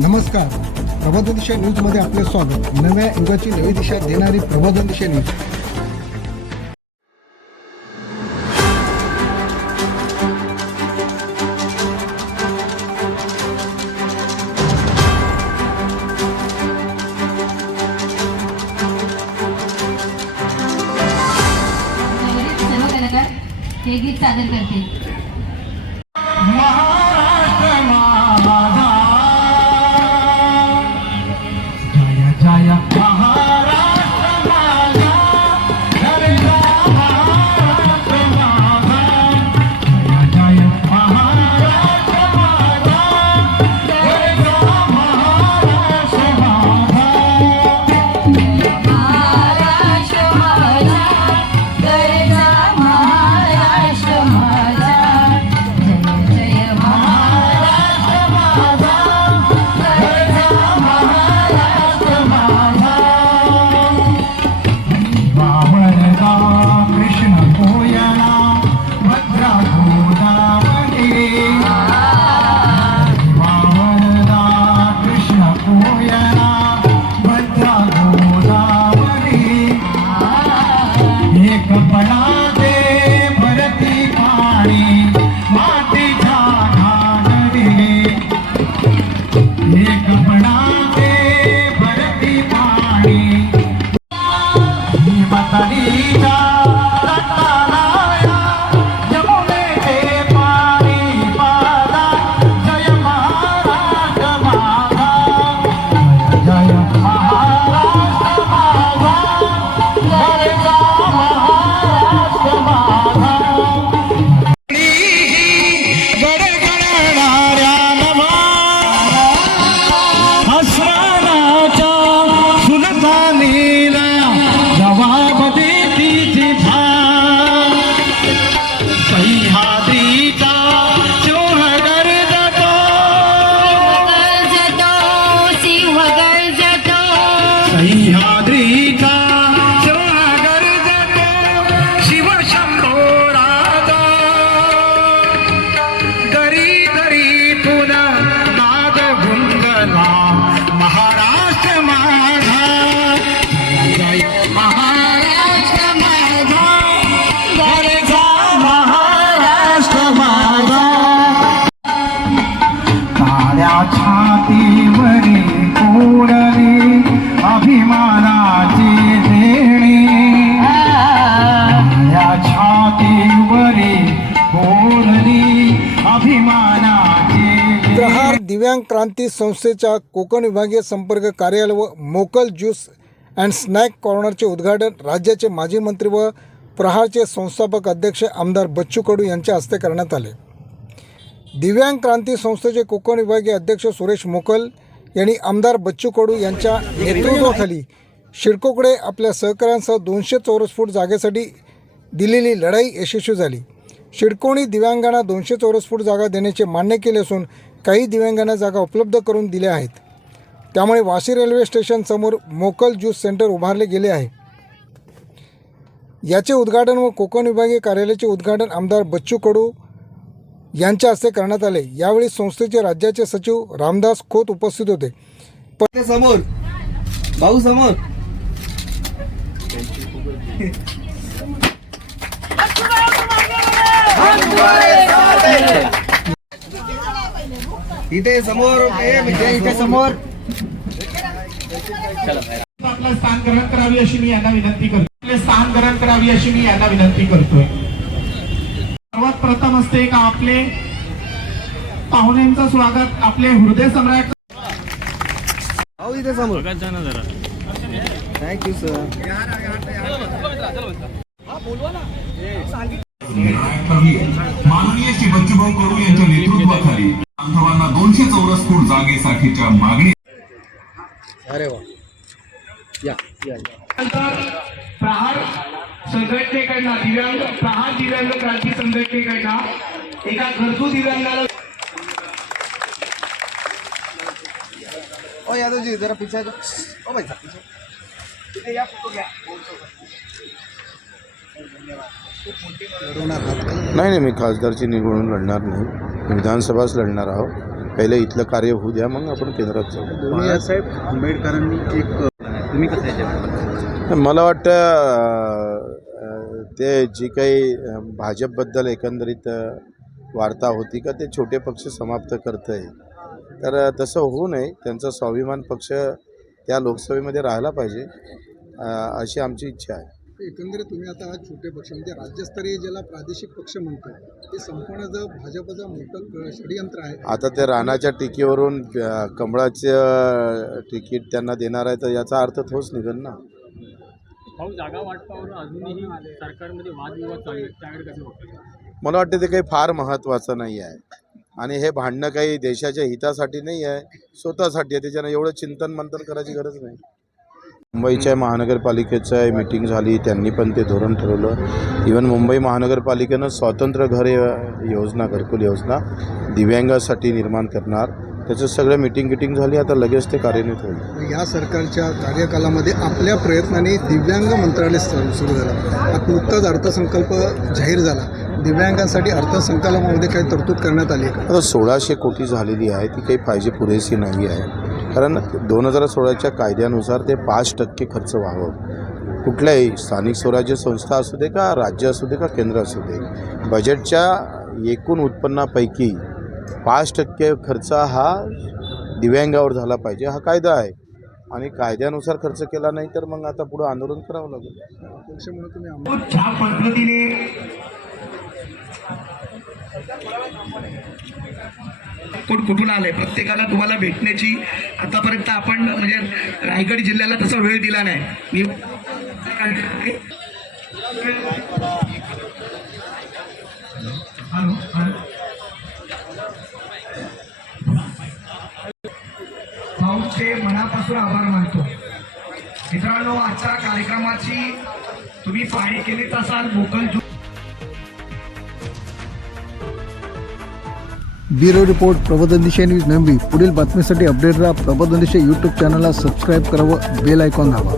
नमस्कार. प्रबोधन दिशा न्यूजमध्ये आपले स्वागत. नव्या युगाची नवी दिशा देणारी प्रबोधन दिशा न्यूज. नगरीत सर्व हे गीत सादर I need Catarina. सह्याद्रीचा क्रांती संस्थेच्या कोकण विभागीय संपर्क कार्यालय व मोकल ज्यूस अँड स्नॅक कॉर्नरचे उद्घाटन राज्याचे माजी मंत्री व प्रहारचे संस्थापक अध्यक्ष आमदार बच्चू कडू यांच्या हस्ते करण्यात आले. दिव्यांग क्रांती संस्थेचे कोकण विभागीय अध्यक्ष सुरेश मोकल यांनी आमदार बच्चू कडू यांच्या नेतृत्वाखाली शिडकोकडे आपल्या सहकाऱ्यांसह दोनशे चौरस फूट जागेसाठी दिलेली लढाई यशस्वी झाली. शिडकोणी दिव्यांगांना दोनशे चौरस फूट जागा देण्याचे मान्य केले असून काही दिव्यांगांना जागा उपलब्ध करून दिल्या आहेत. त्यामुळे वाशी रेल्वे स्टेशनसमोर मोकल ज्यूस सेंटर उभारले गेले आहे. याचे उद्घाटन व कोकण विभागीय कार्यालयाचे उद्घाटन आमदार बच्चू कडू यांच्या हस्ते करण्यात आले. यावेळी संस्थेचे राज्याचे सचिव रामदास खोत उपस्थित होते. समोर. भाऊ समोर. इथे समोर म्हणजे इथे समोर. आपलं स्थान ग्रहण करावी अशी मी यांना विनंती करतो आपले स्थान ग्रहण करावी अशी मी यांना विनंती करतोय. सर्वात प्रथम असते का आपले पाहुण्यांचं स्वागत आपले हृदय सम्राट. भाऊ इथे समोर. थँक्यू सर माननीय श्री बच्चूभाऊ कडू यांच्या नेतृत्वाखाली बांधवांना दोनशे चौरस फूट जागेसाठीच्या मागणी अरे वा या या प्रहार संघटनेकडनं दिव्यांग प्रहार दिव्यांग क्रांती संघटनेकडनं एका गरजू दिव्यांगाला ओ यादवजी जरा पिछा जा. ओ भाई साहब, पीछे. इथे या फोटो घ्या? नाही नाही मी खासदारची निवडून लढणार नाही विधानसभाच लढणार आहोत. पहिले इथलं कार्य होऊ द्या मग आपण केंद्रात जाऊ. बाळासाहेब आंबेडकरांनी एक तुम्ही कसं मला वाटतं ते जी काही भाजपबद्दल एकंदरीत वार्ता होती का ते छोटे पक्ष समाप्त करत आहे तर तसं होऊ नये. त्यांचा स्वाभिमान पक्ष त्या लोकसभेमध्ये राहायला पाहिजे अशी आमची इच्छा आहे. एकंदरीत तुम्ही आता हा छोटे पक्ष म्हणजे राज्यस्तरीय ज्याला प्रादेशिक पक्ष म्हणतो ते संपूर्ण जर भाजपचं मोठं षडयंत्र आहे. आता ते राणाच्या टिकीवरून कमळाचं तिकीट त्यांना देणार आहे तर याचा अर्थ तोच निघेल ना? भाऊ जागा वाटपावरून अजूनही सरकारमध्ये वादविवाद चालू आहेत त्याकडे कसं मला वाटतं ते काही फार महत्त्वाचं नाही आहे. आणि हे भांडणं काही देशाच्या हितासाठी नाही आहे स्वतःसाठी आहे त्याच्यानं एवढं चिंतन मंथन करायची गरज नाही. मुंबईच्या महानगरपालिकेचं मिटिंग झाली. त्यांनी पण ते धोरण ठरवलं. इवन मुंबई महानगरपालिकेनं स्वतंत्र घर योजना घरकुल योजना दिव्यांगासाठी निर्माण करणार. त्याचं सगळं मिटिंग गिटिंग झाली. आता लगेच ते कार्यान्वित होईल. या सरकारच्या कार्यकालामध्ये आपल्या प्रयत्नाने दिव्यांग मंत्रालय सुरू झालं. आता नुकताच अर्थसंकल्प जाहीर झाला. दिव्यांगांसाठी अर्थसंकल्पामध्ये काही तरतूद करण्यात आली आता सोळाशे कोटी झालेली आहे. ती काही पाहिजे पुरेशी नाही आहे. कारण दोन हजार सोळाच्या कायद्यानुसार ते पाच टक्के खर्च व्हावं. कुठल्याही स्थानिक स्वराज्य संस्था असू दे का राज्य असू दे का केंद्र असू दे बजेटच्या एकूण उत्पन्नापैकी पाच टक्के खर्च हा दिव्यांगावर झाला पाहिजे हा कायदा आहे. आणि कायद्यानुसार खर्च केला नाही तर मग आता पुढं आंदोलन करावं लागेल. कोण कुठून आलंय? प्रत्येकाला तुम्हाला भेटण्याची आतापर्यंत आपण म्हणजे रायगड जिल्ह्याला तसा वेळ दिला नाही. मी भाऊचे मनापासून आभार मानतो. मित्रांनो आजच्या कार्यक्रमाची तुम्ही पाहणी केलीच असाल मोकल ब्युरो रिपोर्ट प्रबोधन न्यूज नंबी पुढील बातमीसाठी अपडेट राहा प्रबोधन यूट्यूब चॅनलला सबस्क्राईब करावं बेल आयकॉन दाबा.